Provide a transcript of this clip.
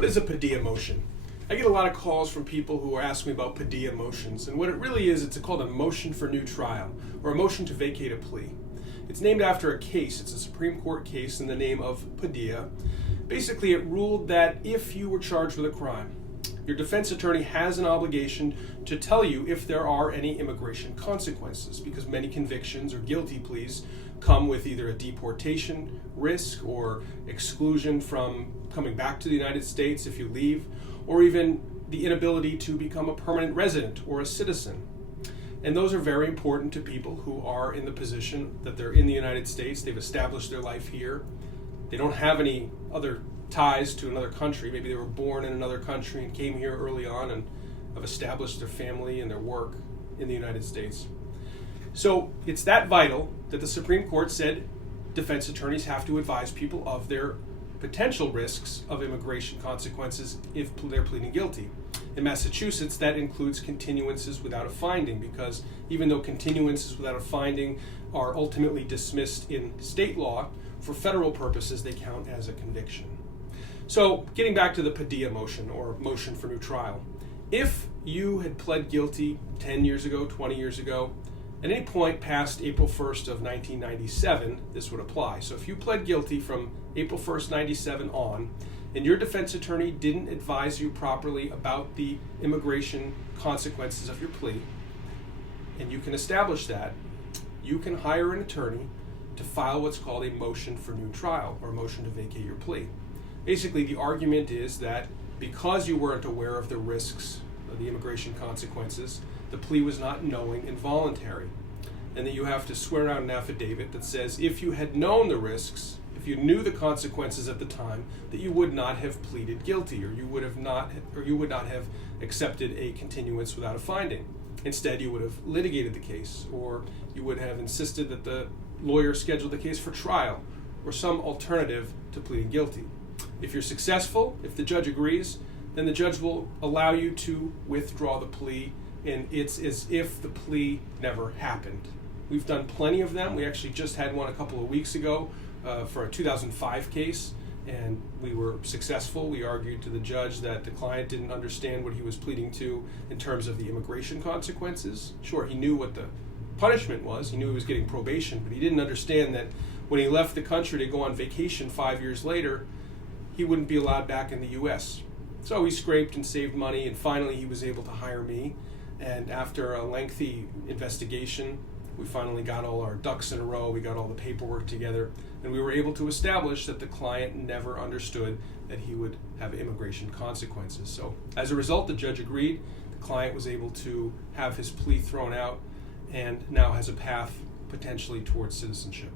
What is a Padilla motion? I get a lot of calls from people who are asking me about Padilla motions, and what it really is, it's called a motion for new trial, or a motion to vacate a plea. It's named after a case. It's a Supreme Court case in the name of Padilla. Basically, it ruled that if you were charged with a crime, your defense attorney has an obligation to tell you if there are any immigration consequences, because many convictions or guilty pleas come with either a deportation risk or exclusion from coming back to the United States if you leave, or even the inability to become a permanent resident or a citizen. And those are very important to people who are in the position that they're in the United States, they've established their life here, they don't have any other ties to another country. Maybe they were born in another country and came here early on and have established their family and their work in the United States. So it's that vital that the Supreme Court said defense attorneys have to advise people of their potential risks of immigration consequences if they're pleading guilty. In Massachusetts, that includes continuances without a finding, because even though continuances without a finding are ultimately dismissed in state law, for federal purposes they count as a conviction. So getting back to the Padilla motion, or motion for new trial, if you had pled guilty 10 years ago, 20 years ago, at any point past April 1st of 1997, this would apply. So if you pled guilty from April 1st, 97 on, and your defense attorney didn't advise you properly about the immigration consequences of your plea, and you can establish that, you can hire an attorney to file what's called a motion for new trial, or a motion to vacate your plea. Basically, the argument is that because you weren't aware of the risks of the immigration consequences, the plea was not knowing and voluntary, and that you have to swear out an affidavit that says if you had known the risks, if you knew the consequences at the time, that you would not have pleaded guilty, or you would not have accepted a continuance without a finding. Instead, you would have litigated the case, or you would have insisted that the lawyer schedule the case for trial, or some alternative to pleading guilty. If you're successful, if the judge agrees, then the judge will allow you to withdraw the plea, and it's as if the plea never happened. We've done plenty of them. We actually just had one a couple of weeks ago for a 2005 case, and we were successful. We argued to the judge that the client didn't understand what he was pleading to in terms of the immigration consequences. Sure, he knew what the punishment was. He knew he was getting probation, but he didn't understand that when he left the country to go on vacation 5 years later, he wouldn't be allowed back in the U.S. So he scraped and saved money, and finally he was able to hire me. And after a lengthy investigation, we finally got all our ducks in a row, we got all the paperwork together, and we were able to establish that the client never understood that he would have immigration consequences. So as a result, the judge agreed. The client was able to have his plea thrown out and now has a path potentially towards citizenship.